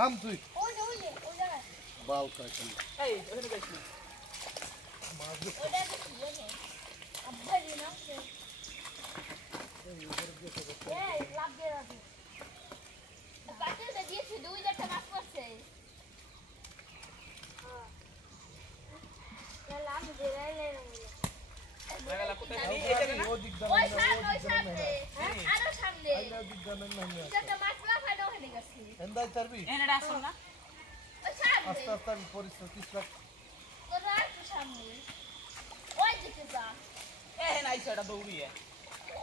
থাম তুই ওই যে বাল খাই খালি এই ওখানে যাইস না মাছ ওটা কি জানো আব্বা রে না এই লাভ দিয়ে রাখো পাতে দিয়েছি 2000 টাকা মাছ পড়ছে হ্যাঁ লাভ দিয়ে রাইলে লাগালা কোথায় এই জায়গা না ওই সামনে আরো সামনে আইনা দিগানের নাম না এটা মাছ না ফাইনা হয়ে গেছে এন্দাই চারবি এনে আসল না ওই সামনে আস্তে আস্তে আমি পরিস্থিতি রাখ তোরা একটু সামনে ওই দিকে যা এ নাই সেটা দৌড়িয়ে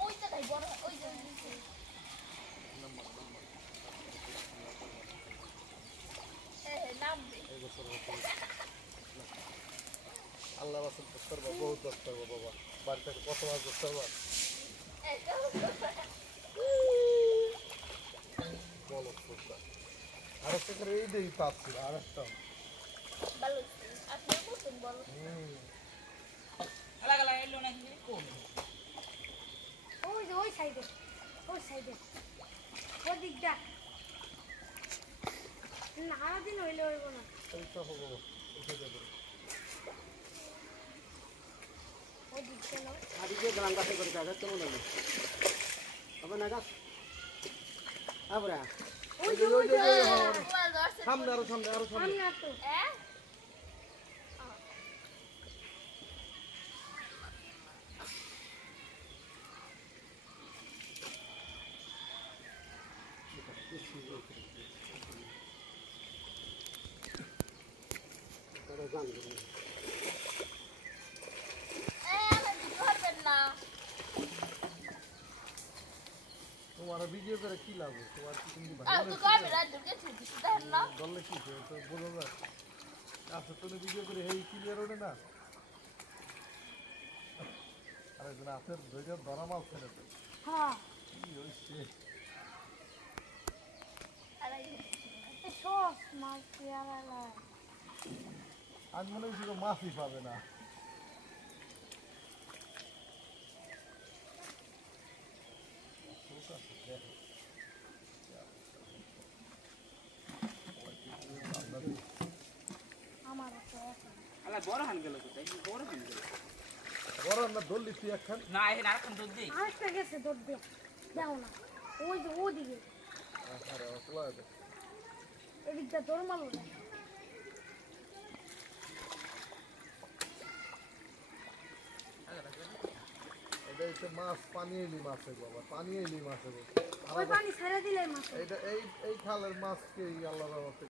ওই তো তাই বড় ওই যে নামবে আল্লাহ রাসূল দস্তার বাবা বহুত দস্তার বাবা বাড়িতে কত মাছ দস্তার বাবা বলো সুতা আরেকটা করে এই দেই পাচ্ছি আরেকটা ভালো আপনি মতন বলো লাগালা এলো না কি কোন ওই সাইডে ওই দিকটা না দিন হইলে হইব না এই তো হবো উঠে যাবে ওই দিকটা না আদিকে গ্রাম কাছে করে কাজ কেমন হলো হবে না কাজ আবরা ওই যে সামনে আরো সামনে আমি না তো তোমার ভিডিও করে কি লাভ তোমার কি তুমি দলে কি তো বোঝা যায় আচ্ছা তুমি ভিডিও করে এই ক্লিয়ার ওঠে না আরে না আপনার দুইটা ধরা মাছ ছেড়ে তো হ্যাঁ কি হইছে সস মাছ পেয়ারা আজ মনে হচ্ছে মাছই পাবে না আমার আলা বড় হান গেল কোথায় বড় হান গেল বড় আমরা ধরলি তুই একখান না এখানে আরেকখান দুধ দেই আরেকটা গেছে দৌড় দিয়ে যাও না ওই যে ওদিকে আরে তোলা দে এদিকটা দৌড় মারো না এটা হচ্ছে মাছ পানি এলি মাছের বাবা পানি এলি মাছের ওই পানি ছেড়ে দিলে মাছ এইটা এই খালের মাছকে আল্লাহ রহমতে